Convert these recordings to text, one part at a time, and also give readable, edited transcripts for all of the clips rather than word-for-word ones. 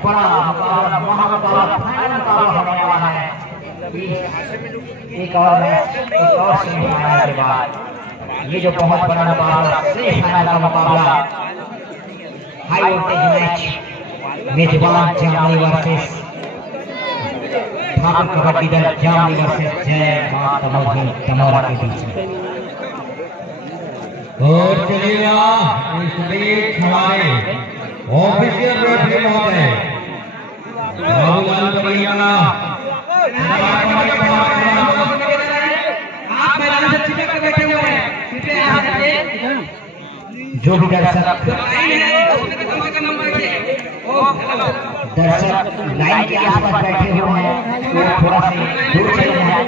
बड़ा महामुकाबला फाइनल मुकाबला होने वाला है। एक और मैच एक और सेमीफाइनल के बाद ये जो बहुत बड़ा मुकाबला सेमीफाइनल का मुकाबला हाई वोल्टेज मैच मेजबान जामनी वर्सेस ठाकुर कबड्डी दल जामनी वर्सेस जय मां तमोरा के बीच में। और चलिएगा इस बीच हमारे ऑफिशियल रेफरी महोदय राहुल कबड्डिया आप मैदान से चिपक के बैठे हुए हैं, कृपया यहाँ से जो भी दर्शक लाइन के आसपास बैठे हुए हैं वो थोड़ा सा दूर चले जाएं।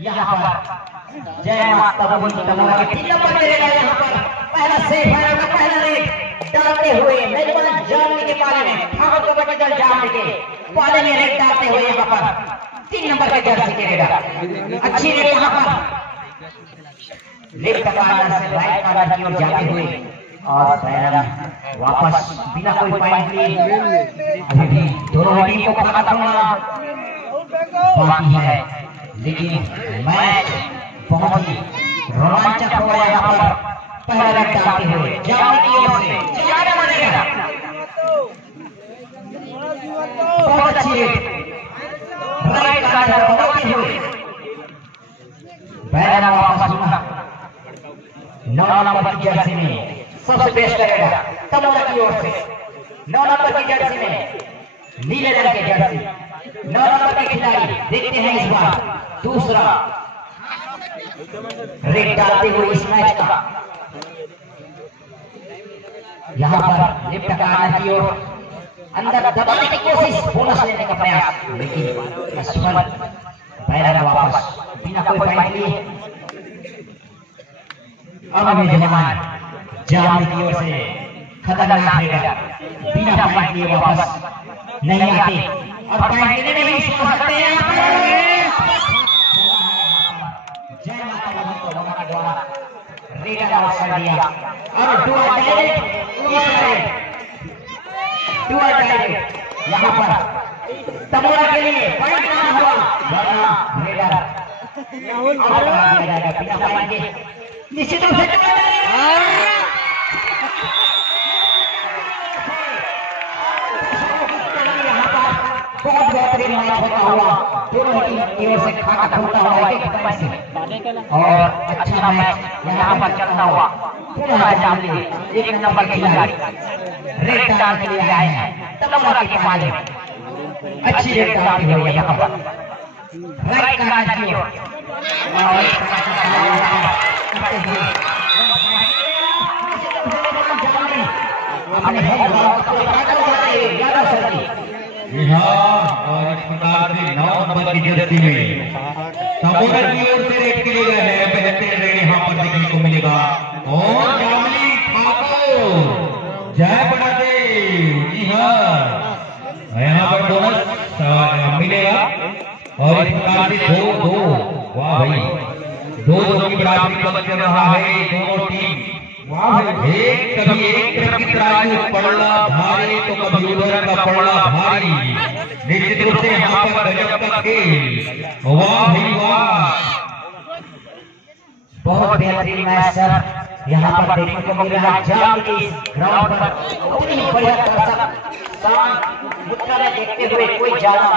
यहाँ पर जय माता तमोरा के 3 नंबर मिलेगा। यहाँ पर पहला सेमीफाइनल का पहला रेड डालते हुए मेजबान जामनी के पाले में ठाकुर कबड्डी दल जामनी के पाले में रेड डालते हुए यहाँ पर 3 नंबर के जर्सी के रेडर अच्छी रेड यहाँ पर लेफ्ट कॉर्नर से राइट कॉर्नर की ओर जाते हुए और वापस बिना कोई पॉइंट लिए अभी भी दोनों टीम को खत्म होना बाकी है, लेकिन मैच बहुत ही रोमांचक हो रहा है। यहाँ पर पहला रेड डालते हुए जामनी की ओर से चिल्लाना मानेगा, बहुत अच्छी रेड राइट कॉर्नर बनाते हुए बैनर वापस हुआ 9 नंबर की जर्सी में सबसे बेस्ट रहेगा तमोरा की ओर से। 9 नंबर की जर्सी में नीले रंग के जर्सी 9 नंबर के खिलाड़ी देखते हैं इस बार दूसरा रेड डालते हुए इस मैच का। यहाँ पर लेफ्ट कॉर्नर की ओर अंदर दबाने की कोशिश, बोनस लेने का प्रयास, लेकिन असफल। बैनर वापस बिना कोई पॉइंट लिए। अब मेजबान जामनी की ओर से खतरनाक रेडर बिना पॉइंट लिए वापस नहीं आते और पॉइंट लेने नहीं छोड़ सकते हैं। जय माता तमोरा के द्वारा रेडर आउट कर दिया और डुआ डायरेक्ट यहाँ पर तमोरा के लिए पॉइंट ना हुआ, वरना रेडर आउट कर दिया जाएगा बिना पॉइंट के। निश्चित रूप से बहुत बेहतरीन मैच होता हुआ दोनों टीम की ओर से खाता खोलता हुआ एक नंबर से और अच्छा मैच यहाँ पर चलता हुआ पुनः जामनी 1 नंबर खिलाड़ी रेड डालने के लिए आए हैं तमोरा के पाले में। अच्छी रेड डालते हुए यहाँ पर राइट कॉर्नर की ओर अपने और इस प्रकार से 9 नंबर की जर्सी में तमोरा की ओर से रेड के लिए है बेहतरीन रेड यहाँ पर देखने को मिलेगा। और जामनी ठाकुर जय बड़ादेव, जी हाँ यहाँ पर बोनस मिलेगा। और इस प्रकार से 2-2, वाह भाई 2-2 की बराबरी का बच रहा है दोनों टीम। एक कभी एक तरफ की तराजू पड़ना भारी तो कभी उधर का पड़ना भारी। निश्चित रूप से यहाँ पर गजब का खेल, वाह भाई वाह, बहुत बेहतरीन मैच सर यहाँ पर देखने को मिल रहा है। जामनी के इस ग्राउंड पर उतनी बढ़िया दर्शक शांत मुद्रा में देखते हुए कोई ज्यादा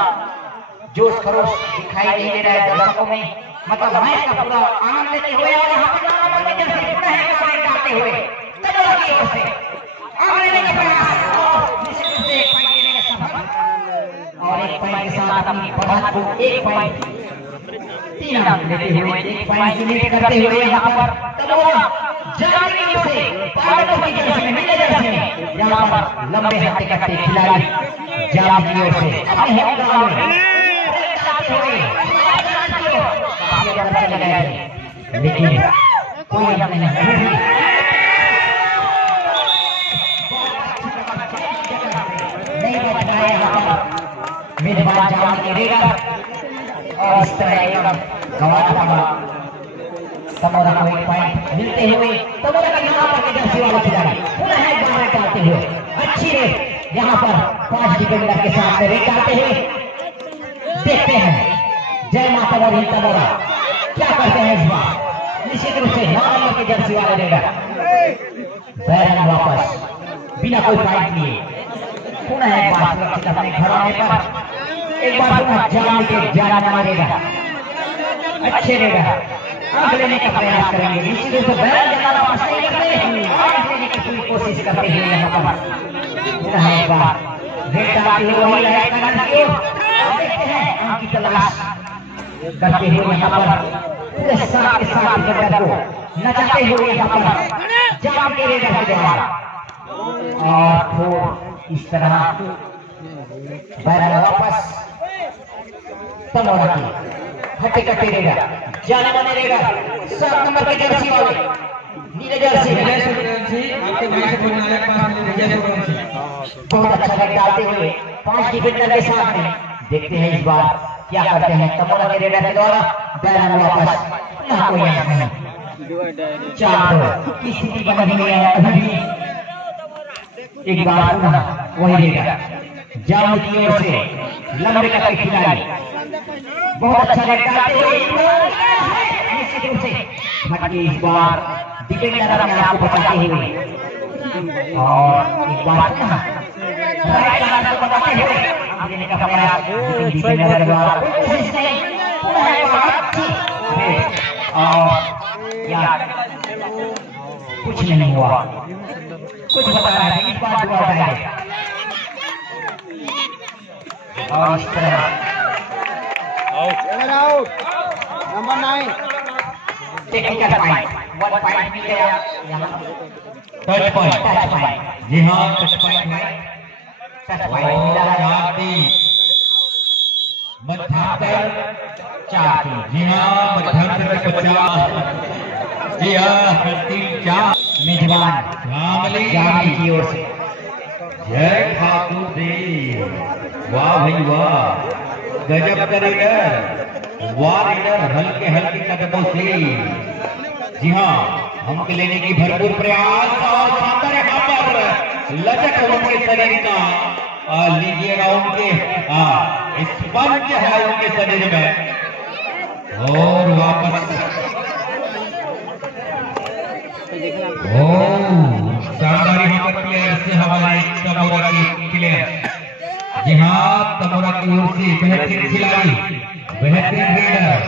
जोश खरोश दिखाई नहीं दे रहा है दर्शकों में, मतलब मैच का पूरा आनंद लेते हुए और यहाँ पर हुए तमोरा की ओर से आगे का प्रयास और निश्चित रूप से 1 पॉइंट लेने का सफल और 1 पॉइंट के साथ अपनी बढ़त को 1 पॉइंट 3 अंक लेते हुए 1 पॉइंट की लीड करते हुए यहाँ पर तमोरा जाने की ओर से पांडवों की जर्सी में नीले जर्सी में यहाँ पर लंबे हाथे कट्टे खिलाड़ी जाने की ओर से अपने होमग्राउंड में चले गए, लेकिन कोई अपने नहीं बच पाए यहाँ पर मेजबान जाने की रेगा और इस तरह एकदम गंवाना पड़ा। तमोरा को एक पॉइंट मिलते हुए तमोरा का यहाँ पर जर्सी वाले खिलाड़ी पुनः एक बार रेड डालते हुए अच्छी रेड यहाँ पर 5 डिफेंडर के साथ रेड डालते हुए देखते हैं जय माता दी तमोरा क्या करते हैं इस बार। निश्चित रूप से 9 नंबर के जर्सी वाले रेडर बैरन वापस बिना कोई पॉइंट लिए पुनः एक बार सुरक्षित अपने घरों पर एक बार पुनः जान के जाना मारेगा। अच्छे रेडर आंख लेने का प्रयास करेंगे, निश्चित रूप से बैरन जाना वापस नहीं करते, आंख लेने की पूरी कोशिश करते हुए यहाँ पर पुनः एक बार रेड डालते हुए वही लाइट करना की ओर देखते हैं आंख की तलाश करते हुए यहाँ पर पूरे साथ के साथ रेडर को नचाते हुए यहाँ पर जान के रेडर के द्वारा और फिर इस तरह बैरन वापस तमोरा की हटे कटे रेडर जाने माने रेडर 7 नंबर के जर्सी वाले नीले जर्सी आपके भाई से बोलने वाले बहुत अच्छा रेड डालते हुए 5 डिफेंडर के साथ में देखते हैं इस बार क्या करते हैं तमोरा के रेडर के द्वारा बैरन वापस यहाँ कोई नहीं 4 की स्थिति बनी हुई है अभी भी। एक बार पुनः वही रेडर जामुन की ओर से लंबे कटे खिलाड़ी बहुत अच्छा रेड डालते हुए निश्चित रूप से हटके इस बार डिफेंडर अपने आप को बचाते हुए और एक बार पुनः राइट हैंड को बचाते हुए देने का प्रयास डिफेंडर के द्वारा कोशिश नहीं पुनः एक बार अच्छी और यार कुछ नहीं हुआ, कुछ बता रहा है इस बार दुआ जाएगा और इस तरह नंबर 9 टेक्निकल पॉइंट 1 पॉइंट मिल गया यहाँ टच पॉइंट। जी हाँ टच पॉइंट है, टच पॉइंट मिला है मध्यांतर 4। जी हाँ मध्यांतर 50। जी हाँ 3-4 मेजबान जामुन की ओर से जय ठाकुर देव। वाह भाई वाह, गजब का रेडर, वाह रेडर हल्के हल्के कदमों से। जी हाँ अंक लेने की भरपूर प्रयास और शानदार यहाँ पर लचक उनके शरीर का लीजिए राउंड के स्पंज है उनके शरीर में और वापस शानदार यहाँ पर प्लेयर से हमारे तमोरा के प्लेयर। जी हाँ तमोरा की ओर से बेहतरीन खिलाड़ी बेहतरीन रेडर,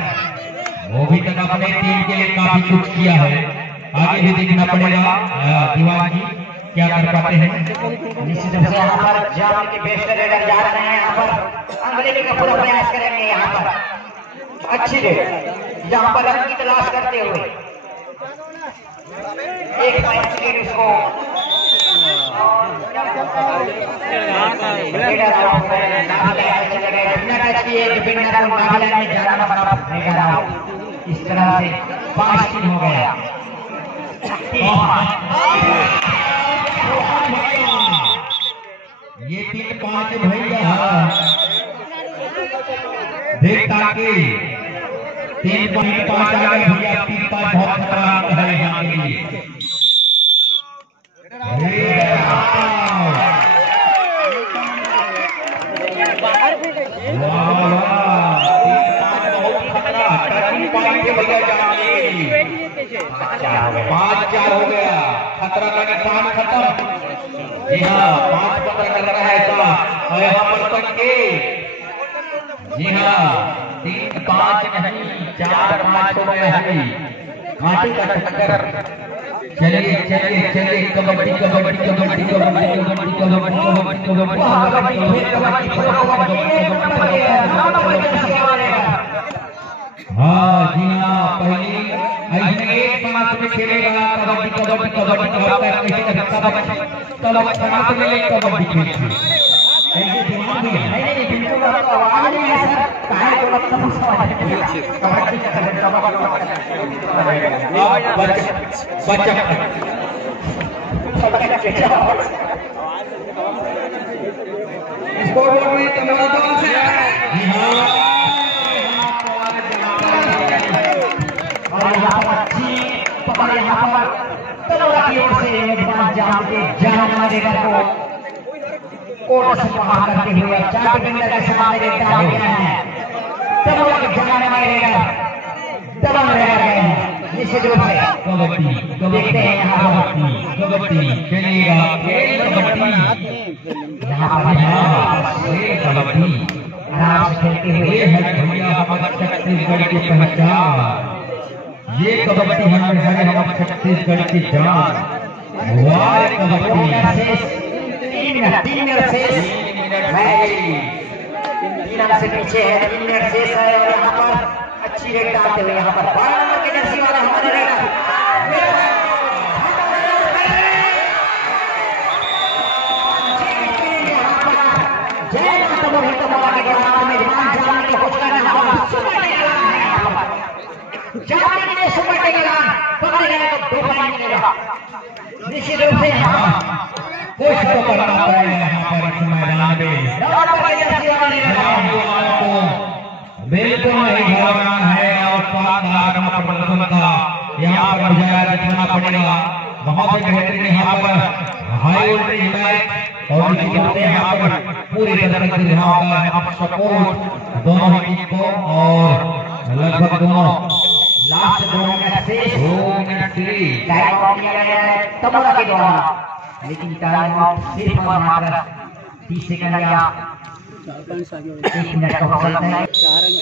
वो भी तक अपने टीम के लिए काफी कुछ किया है, आगे भी देखना पड़ेगा दीवान जी क्या कर पाते हैं। निश्चित रूप से यहाँ पर जामुन के बेस्ट रेडर जा रहे हैं, यहाँ पर अंग्रेजी का पूरा प्रयास करेंगे। यहाँ पर अच्छी रेड यहाँ पर रन की तलाश करते हुए एक पॉइंट के उसको रेडर आउट चले गए, बिना टच किए डिफेंडर को नागालैंड में जाना पड़ा, रेडर आउट। इस तरह से 5-3 हो गया। ये 3-5 भैया देखता कि 3-5 आ गए भैया, 3-5 बहुत खतरनाक है यहाँ के लिए। वाह वाह 3-5 बहुत खतरा, टर्निंग पॉइंट है भैया जाने 5-4 हो गया, खतरा का निशान खत्म। जी हाँ 5 पकड़ कर रहा है ऐसा और यहाँ पर तक के जी हाँ 3-5 नहीं 4-5 हो गया है, कांटे का टक्कर। चलिए चलिए चलिए कबड्डी कबड्डी कबड्डी कबड्डी कबड्डी कबड्डी। हाँ जी हाँ पहली ऐसे एक समाज में खेलेगा कबड्डी कबड्डी कबड्डी समाज में एक कबड्डी खेलते ऐसे दिमाग भी है नहीं बिल्कुल आपको आवाज नहीं है सर काहे को मतलब समझ कबड्डी स्कोरबोर्ड में तमोरा दौर से और यहाँ पर अच्छी पकड़ यहाँ पर तमोरा की ओर से मेजबान जान मारेगा को कोर्ट से बाहर करते हुए 4 मिनट का समय देता है तमोरा के जान मारेगा दबंग रह गए हैं निश्चित रूप से कबड्डी देखते हैं यहाँ पर कबड्डी खेलेगा यहाँ पर कबड्डी आराम से खेलते हुए ये है भैया हमारे छत्तीसगढ़ की पहचान ये कबड्डी हमारे छत्तीसगढ़ की जान वाह कबड्डी 3 मिनट शेष से पीछे है 3 मिनट शेष है और यहाँ पर अच्छी रेट डालते हुए यहाँ पर 12 नंबर के जर्सी वाला हमारे जय माता मोहित बाबा के द्वारा मेजबान जाने की घोषणा जाने के लिए सुपर टेगा पकड़ गए तो 2 पॉइंट मिलेगा निश्चित रूप से कुछ तो करना पड़ेगा यहाँ पर इस मैदान में बिल्कुल नहीं घबराना है और शानदार प्रदर्शन का यहाँ पर मुझे दिखाना पड़ेगा बहुत ही बेहतरीन यहाँ पर हाई वोल्टेज मैच और यहाँ पर पूरी तरह से दिखाऊंगा आप सपोर्ट दोनों ही टीम को और लगभग दोनों लास्ट 2 मिनट से 2 मिनट टाइम आउट किया गया है तमोरा के द्वारा लेकिन टाइम आउट सिर्फ और मात्र 30 सेकंड या 1 मिनट का हो सकता है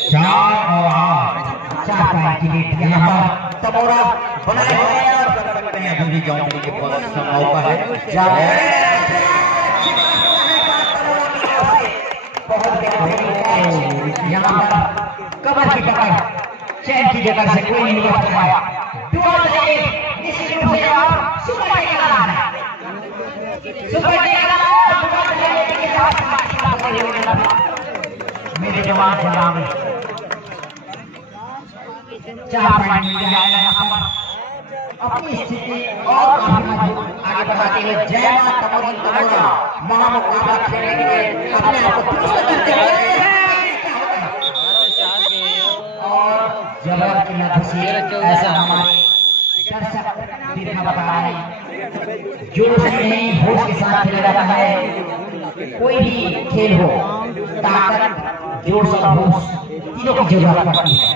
4 और 8 4 पॉइंट की लीड यहाँ पर तमोरा बनाए हुए हैं और अभी जाऊंगी के बहुत अच्छा मौका है बहुत यहाँ पर कबर की टक्कर चैन की जगह से कोई नहीं बच पाया निश्चित रूप से सुपर मेरे जवान सलाम 4 पॉइंट मिल जाएगा यहाँ पर अपनी स्थिति और आगे बढ़ाते हुए जय मां तमोरी तमोरा महामुकाबला खेलने के लिए अपने आप को दुरुस्त करते हुए और जबर की मदद से ऐसा हमारे दर्शक देखा पता है जोश नहीं होश के साथ खेला जाता है कोई भी खेल हो ताकत जोश और होश तीनों की जरूरत पड़ती है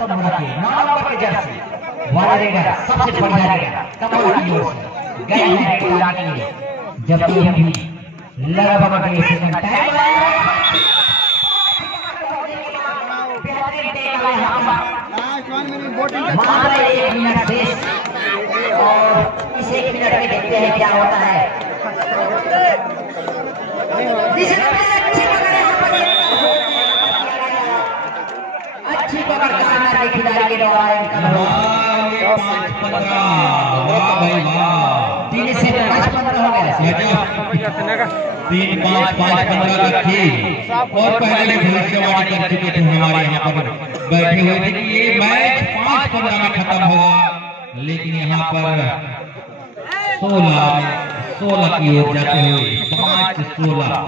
तमोरा के 9 नंबर के जर्सी वाला रेडर सबसे बढ़िया रेडर तमोरा की ओर से गए हैं रेडर के लिए जबकि हम भी लगभग 1 सेकंड टाइम बेहतरीन टेक है यहाँ पर मात्र 1 मिनट शेष और इस 1 मिनट में देखते हैं क्या होता है अच्छी पकड़ करना के खिलाड़ी के द्वारा 3 से 5-15 हो गया 3 5 5 15 का खेल और पहले भविष्यवाणी कर चुके थे हमारे यहाँ पर बैठे हुए थे कि ये मैच 5-15 में खत्म होगा लेकिन यहाँ पर 16 की ओर जाते हुए 5-16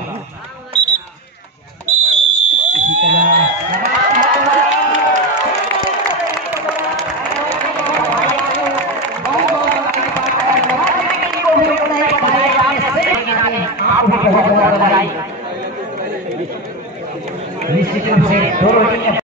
इसी तरह निश्चित रूप से दोनों टीम